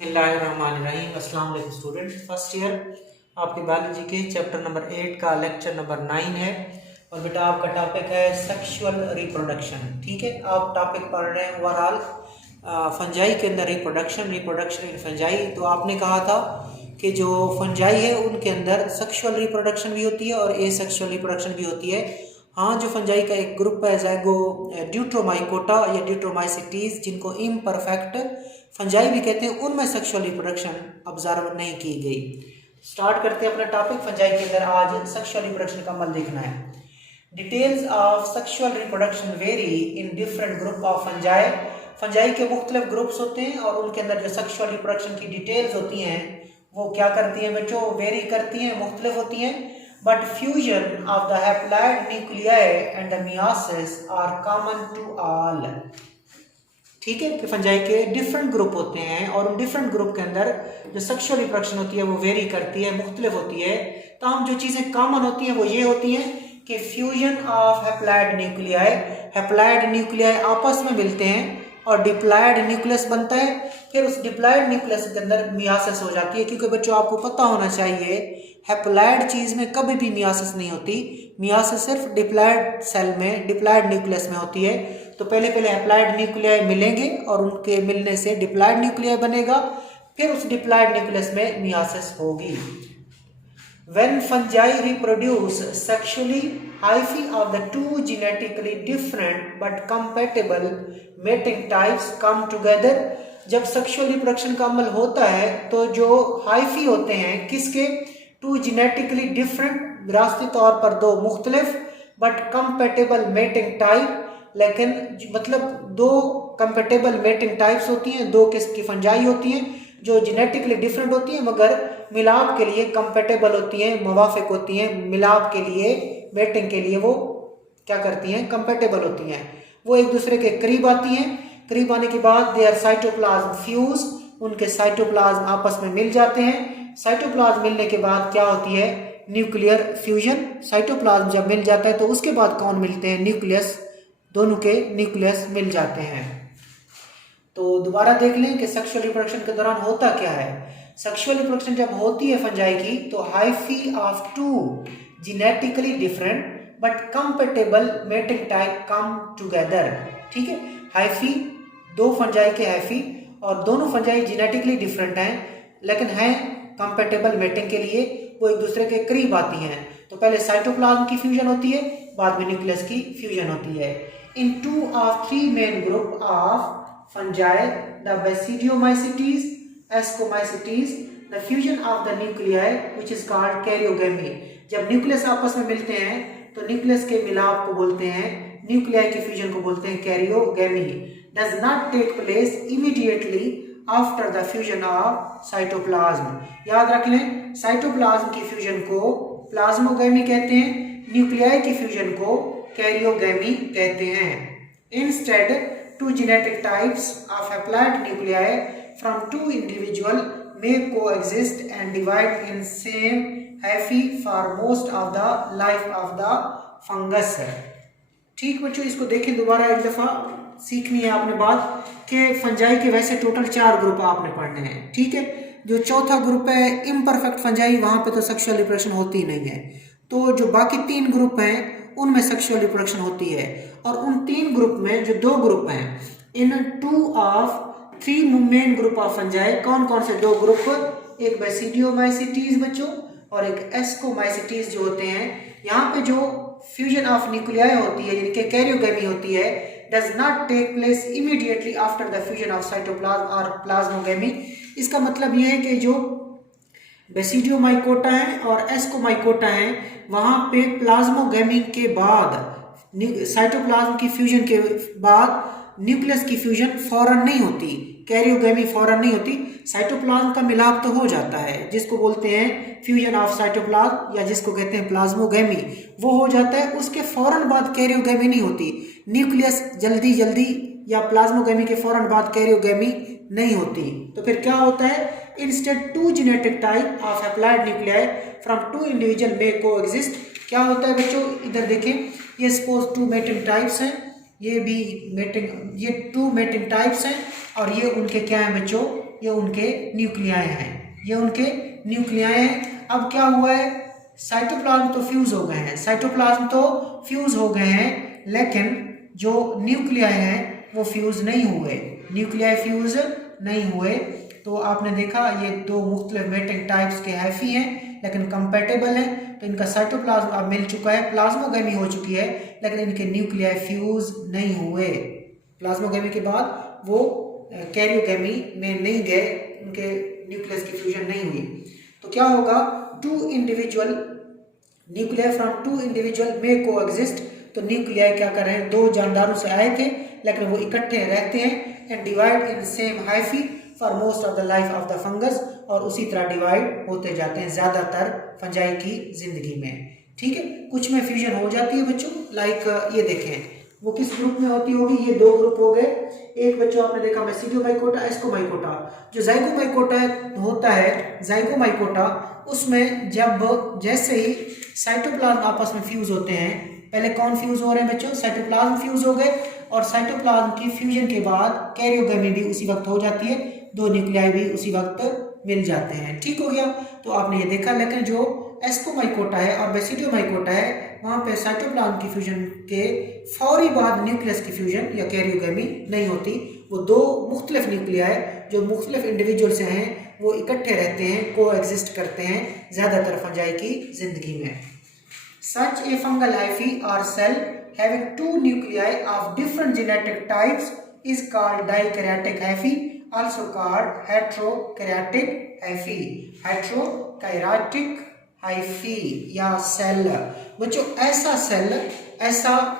बिस्मिल्लाहिर्रहमानिर्रहीम। अस्सलाम वालेकुम स्टूडेंट, फर्स्ट ईयर आपके बायोलॉजी के चैप्टर नंबर 8 का लेक्चर नंबर 9 है। और बेटा आपका टॉपिक है सेक्सुअल रिप्रोडक्शन। ठीक है, आप टॉपिक पढ़ रहे हैं ओवरऑल फंजाई के अंदर रिप्रोडक्शन इन फंजाई। तो आपने कहा था कि जो फंजाई है उनके अंदर सेक्सुअल रिप्रोडक्शन भी होती है और एसेक्सुअल रिप्रोडक्शन भी होती है। हाँ, जो फंजाई का एक ग्रुप है ज़ाइगो ड्यूट्रोमाइकोटा या ड्यूट्रोमाइसिटीज, जिनको इम्परफेक्ट फंजाई भी कहते हैं, उनमें सेक्सुअल रिप्रोडक्शन ऑब्जर्व नहीं की गई। स्टार्ट करते हैं अपना टॉपिक। फंजाई के अंदर आज सेक्सुअल रिप्रोडक्शन का अमल देखना है। Details of sexual reproduction very in different group of fungi. Fungi के मुख्तलिफ ग्रुप्स होते हैं और उनके अंदर जो सेक्सुअल रिप्रोडक्शन की डिटेल्स होती हैं वो क्या करती हैं बच्चों, वेरी करती हैं, मुख्तलिफ होती हैं। But fusion of the haploid nuclei and the meiosis are common to all. ठीक है, कि फंजाई के डिफरेंट ग्रुप होते हैं और उन डिफरेंट ग्रुप के अंदर जो सेक्सुअल रिप्रोडक्शन होती है वो वेरी करती है, मुख्तलिफ होती है। तमाम जो चीज़ें कॉमन होती हैं वो ये होती हैं कि फ्यूजन ऑफ हैप्लॉइड न्यूक्लियाई आपस में मिलते हैं और डिप्लॉइड न्यूक्लियस बनता है। फिर उस डिप्लॉइड न्यूक्लियस के अंदर मियोसिस हो जाती है। क्योंकि बच्चों आपको पता होना चाहिए हैप्लॉइड चीज़ में कभी भी मियोसिस नहीं होती। मियोसिस सिर्फ डिप्लॉइड सेल में, डिप्लॉइड न्यूक्लियस में होती है। तो पहले हैप्लॉइड न्यूक्लियाई मिलेंगे और उनके मिलने से डिप्लॉइड न्यूक्लियाई बनेगा, फिर उस डिप्लॉइड न्यूक्लियस में मियोसिस होगी। When fungi reproduce sexually, hyphae of the two genetically different but compatible mating types come together। जब सेक्सुअल रिप्रोडक्शन का अमल होता है तो जो हाइफी होते हैं किसके, टू जेनेटिकली डिफरेंट, विरासती तौर पर दो मुख्तलिफ, बट कंपेटेबल मेटिंग टाइप, लेकिन मतलब दो कंपेटेबल मेटिंग टाइप्स होती हैं, दो किस्म की फंजाई होती हैं जो जेनेटिकली डिफरेंट होती हैं मगर मिलाप के लिए कंपेटेबल होती हैं, मुवाफिक होती हैं। मिलाप के लिए, मेटिंग के लिए वो क्या करती हैं, कंपेटेबल होती हैं। वो एक दूसरे के करीब आती हैं। करीब आने के बाद देयर साइटोप्लाज्म फ्यूज, उनके साइटोप्लाज्म आपस में मिल जाते हैं। साइटोप्लाज्म मिलने के बाद क्या होती है, न्यूक्लियर फ्यूजन। साइटोप्लाज्म जब मिल जाता है तो उसके बाद कौन मिलते हैं, न्यूक्लियस, दोनों के न्यूक्लियस मिल जाते हैं। तो दोबारा देख लें कि सेक्सुअल रिप्रोडक्शन के दौरान होता क्या है। सेक्सुअल रिप्रोडक्शन जब होती है फंजाई की तो hyphae of two genetically different but compatible mating type come together. ठीक है, हाइफी, दो फंजाई के हाइफी, और दोनों फंजाई जेनेटिकली डिफरेंट हैं लेकिन हैं कंपेटेबल मेटिंग के लिए, वो एक दूसरे के करीब आती हैं। तो पहले साइटोप्लाज्म की फ्यूजन होती है, बाद में न्यूक्लियस की फ्यूजन होती है। In two of three main group of fungi, the Basidiomycetes, Ascomycetes, the fusion of the nuclei which is called karyogamy। जब न्यूक्लियस आपस में मिलते हैं तो न्यूक्लियस के मिलाप को बोलते हैं, न्यूक्लियाई की फ्यूजन को बोलते हैं karyogamy. does not take place immediately after the fusion of cytoplasm। याद रख लें, साइटोप्लाज्म की फ्यूजन को प्लाज्मोगैमी कहते हैं, न्यूक्लियाई की फ्यूजन को कैरियोगैमी कहते हैं। Instead two genetic types of haploid nuclei from two individual may coexist and divide in same hyphae for most of the life of the fungus। ठीक बच्चों, इसको देखें दोबारा एक दफ़ा, सीखनी है आपने बात कि फंजाई के वैसे टोटल 4 ग्रुप आपने पढ़ने हैं। ठीक है, जो चौथा ग्रुप है इम्परफेक्ट फंजाई, वहाँ पे तो सेक्सुअल रिप्रोडक्शन होती ही नहीं है। तो जो बाकी 3 ग्रुप हैं उनमें सेक्सुअल रिप्रोडक्शन होती है। और उन 3 ग्रुप में जो 2 ग्रुप हैं, इन 2 of 3 main group of fungi, कौन कौन से 2 ग्रुप, एक बेसिडियोमाइसिटीज बच्चों और एक एस्कोमाइसिटीज जो होते हैं, यहाँ पे जो फ्यूजन ऑफ न्यूक्लियाई होती है यानी कि कैरियोगैमी होती है, does not take place immediately after the fusion of cytoplasm और प्लाज्मोगैमी। इसका मतलब यह है कि जो बेसिडियोमाइकोटा है और एस्कोमाइकोटा है वहां पे प्लाज्मोगैमी के बाद, साइटोप्लाज्म की फ्यूजन के बाद न्यूक्लियस की फ्यूजन फौरन नहीं होती, कैरियोगैमी फौरन नहीं होती। साइटोप्लाज्म का मिलाप तो हो जाता है जिसको बोलते हैं फ्यूजन ऑफ साइटोप्लाज्म या जिसको कहते हैं प्लाज्मोगैमी, वो हो जाता है। उसके फौरन बाद कैरियोगैमी नहीं होती, न्यूक्लियस जल्दी या प्लाज्मोगैमी के फौरन बाद कैरियोगैमी नहीं होती। तो फिर क्या होता है, instead two genetic type of haploid nuclei from two individual may coexist. क्या होता है बच्चों, इधर देखें, ये सपोज 2 मेटिंग टाइप्स हैं, ये भी मेटिंग, ये 2 मेटिंग टाइप्स हैं और ये उनके क्या हैं बच्चों, ये उनके न्यूक्लियाई हैं, ये उनके न्यूक्लियाई हैं। अब क्या हुआ है, साइटोप्लाज्म तो फ्यूज हो गए हैं, साइटोप्लाज्म तो फ्यूज हो गए हैं, लेकिन जो न्यूक्लियाई हैं वो फ्यूज नहीं हुए, न्यूक्लियाई फ्यूज नहीं हुए। तो आपने देखा ये दो मुख्तलिफ मेटिंग टाइप्स के हैफी हैं लेकिन कंपेटेबल हैं। तो इनका साइटोप्लाज्म अब मिल चुका है, प्लाज्मोगेमी हो चुकी है, लेकिन इनके न्यूक्लियाई फ्यूज नहीं हुए। प्लाज्मोगेमी के बाद वो कैरियोगेमी में नहीं गए, उनके न्यूक्लियस की फ्यूजन नहीं हुई। तो क्या होगा, two individual nuclei from two individual में कोएग्जिस्ट। तो न्यूक्लियाई क्या कर रहे हैं, दो जानदारों से आए थे लेकिन वो इकट्ठे रहते हैं and divide in same hyphae for most of the life of the fungus, और उसी तरह डिवाइड होते जाते हैं ज़्यादातर फंजाई की जिंदगी में। ठीक है, कुछ में फ्यूजन हो जाती है बच्चों, लाइक ये देखें वो किस ग्रुप में होती होगी, ये दो ग्रुप हो गए। एक बच्चों आपने देखा बेसिडियोमाइकोटा, एस्कोमाइकोटा। जो जाइगोमाइकोटा होता है, जाइगोमाइकोटा, उसमें जब जैसे ही साइटोप्लाज्म आपस में फ्यूज होते हैं, पहले कौन फ्यूज हो रहे हैं बच्चों, साइटोप्लाज्म फ्यूज हो गए, और साइटोप्लाज्म की फ्यूजन के बाद कैरियोगेमी भी उसी वक्त हो जाती है, दो न्यूक्लियाई भी उसी वक्त मिल जाते हैं। ठीक हो गया, तो आपने ये देखा। लेकिन जो एस्कोमाइकोटा है और बेसिडियोमाइकोटा है, वहाँ पे साइटोप्लाज्म की फ्यूजन के फौरी बाद न्यूक्लियस की फ्यूजन या कैरियोगेमी नहीं होती। वो दो मुख्तलिफ न्यूक्लियाई जो मुख्तलिफ इंडिविजुअल से हैं वो इकट्ठे रहते हैं, को एग्जिस्ट करते हैं ज़्यादातर फंजाई की जिंदगी में। Such a fungal hyphae or cell having two nuclei of different genetic types is called dikaryotic hyphae, also called heterokaryotic hyphae. Heterokaryotic hyphae या सेल। बच्चों ऐसा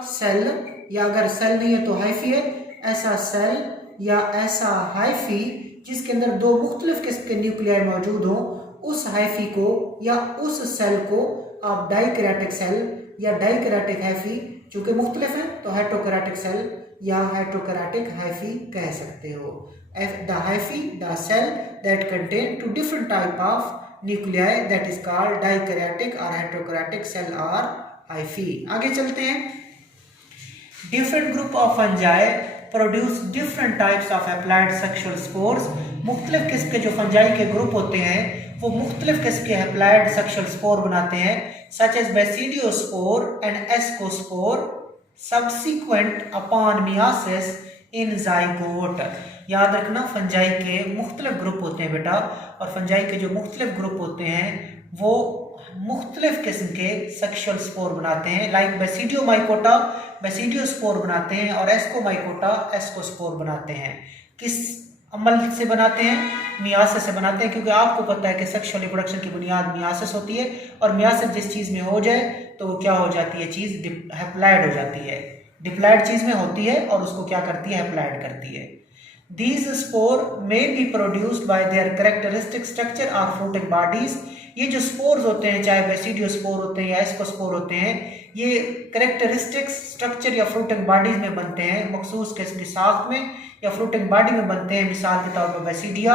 सेल या अगर सेल नहीं है तो हाइफी है, ऐसा सेल या ऐसा हाइफी जिसके अंदर दो मुख्तलिफ किस्म के न्यूक्लियाई मौजूद हो, उस हाइफी को या उस सेल को आप डाइकैरियोटिक सेल या डाइकैरियोटिक हाइफी, चूंकि मुख्तलिफ है तो हेटेरोकैरियोटिक सेल या हेटेरोकैरियोटिक हाइफी कह सकते हो। The hyphae, the cell that contain two different type of nuclei that is called dikaryotic और हेटेरोकैरियोटिक सेल और हाइफी। आगे चलते हैं। Different group of fungi produce different types of haploid sexual spores. मुख्तलिफ किस्म के जो फंजाई के ग्रुप होते हैं वो मुख्तलिफ किस्म के एप्लाइड सेक्सुअल स्पोर बनाते हैं, such as basidiospore and ascospore subsequent upon meiosis in zygote. याद रखना, फंजाई के मुख्तलिफ ग्रुप होते हैं बेटा, और फंजाई के जो मुख्तलिफ ग्रुप होते हैं वो मुख्तलिफ किस्म के सेक्सुअल स्पोर बनाते हैं। लाइक बेसिडियोमाइकोटा बेसिडियोस्पोर बनाते हैं और एस्कोमाइकोटा एस्कोस्पोर बनाते हैं। किस अमल से बनाते हैं, मियासिस से बनाते हैं, क्योंकि आपको पता है कि सेक्सुअल रिप्रोडक्शन की बुनियाद मियासिस होती है, और मियासिस जिस चीज़ में हो जाए तो वो क्या हो जाती है, चीज़ हैप्लॉइड हो जाती है, डिप्लॉइड चीज़ में होती है और उसको क्या करती है, हैप्लॉइड करती है। These spore may be produced by their characteristic structure or fruiting bodies। ये जो स्पोर्स होते हैं, चाहे बेसिडियोस्पोर होते हैं या एस्कोस्पोर होते हैं, ये कैरेक्टरिस्टिक्स स्ट्रक्चर या फ्रूटिंग बॉडीज में बनते हैं, मखसूस किस्म की साख्त में या फ्रूटिंग बॉडी में बनते हैं। मिसाल के तौर पर बेसिडिया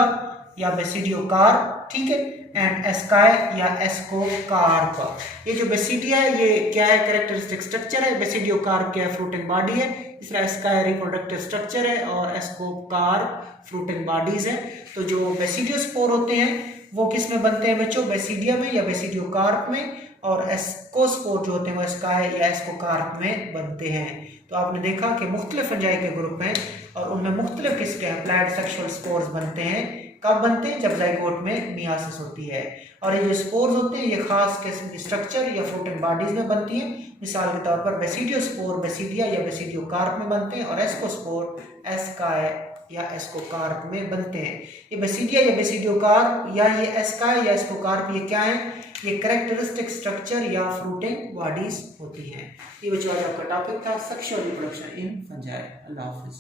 या बेसिडियोकार्प, ठीक है, एंड एस्काई या एस्कोकार्प। ये जो बेसिडिया है ये क्या है, कैरेक्टरिस्टिक स्ट्रक्चर है, बेसिडियोकार्प क्या है, फ्रूटिंग बॉडी है, इस तरह एस्काई रिप्रोडक्टिव स्ट्रक्चर है और एस्कोकार्प फ्रूटिंग बॉडीज है। तो जो बेसिडियोस्पोर होते हैं वो किस में बनते हैं बच्चों, बेसिडिया में या बेसिडियोकार्प में, और एस्कोस्पोर जो होते हैं वो एस्काई या एस्कोकार्प में बनते हैं। तो आपने देखा कि मुख्तलिफ फंजाई के ग्रुप हैं और उनमें मुख्तलिफ किस्म के एप्लाइड सेक्सुअल स्पोर्स बनते हैं। कब बनते हैं, जब जाइगोट में मियासिस होती है। और ये जो स्पोर्स होते हैं ये खास किस्म की स्ट्रक्चर या फ्रूटिंग बॉडीज में बनती हैं। मिसाल के तौर पर बेसिडियोस्पोर बेसिडिया या बेसिडियोकार्प में बनते हैं और एस्कोस्पोर एस्काई या एस्कोकार्प में बनते हैं। ये बेसिडिया या बेसिडियोकार्प या ये एस्काई या एस्कोकार्प, ये क्या है, ये कैरेक्टरिस्टिक स्ट्रक्चर या फ्रूटिंग बॉडीज होती हैं। ये बच्चों आज आपका टॉपिक था सेक्सुअल रिप्रोडक्शन इन फंजाई। अल्लाह हाफिज़।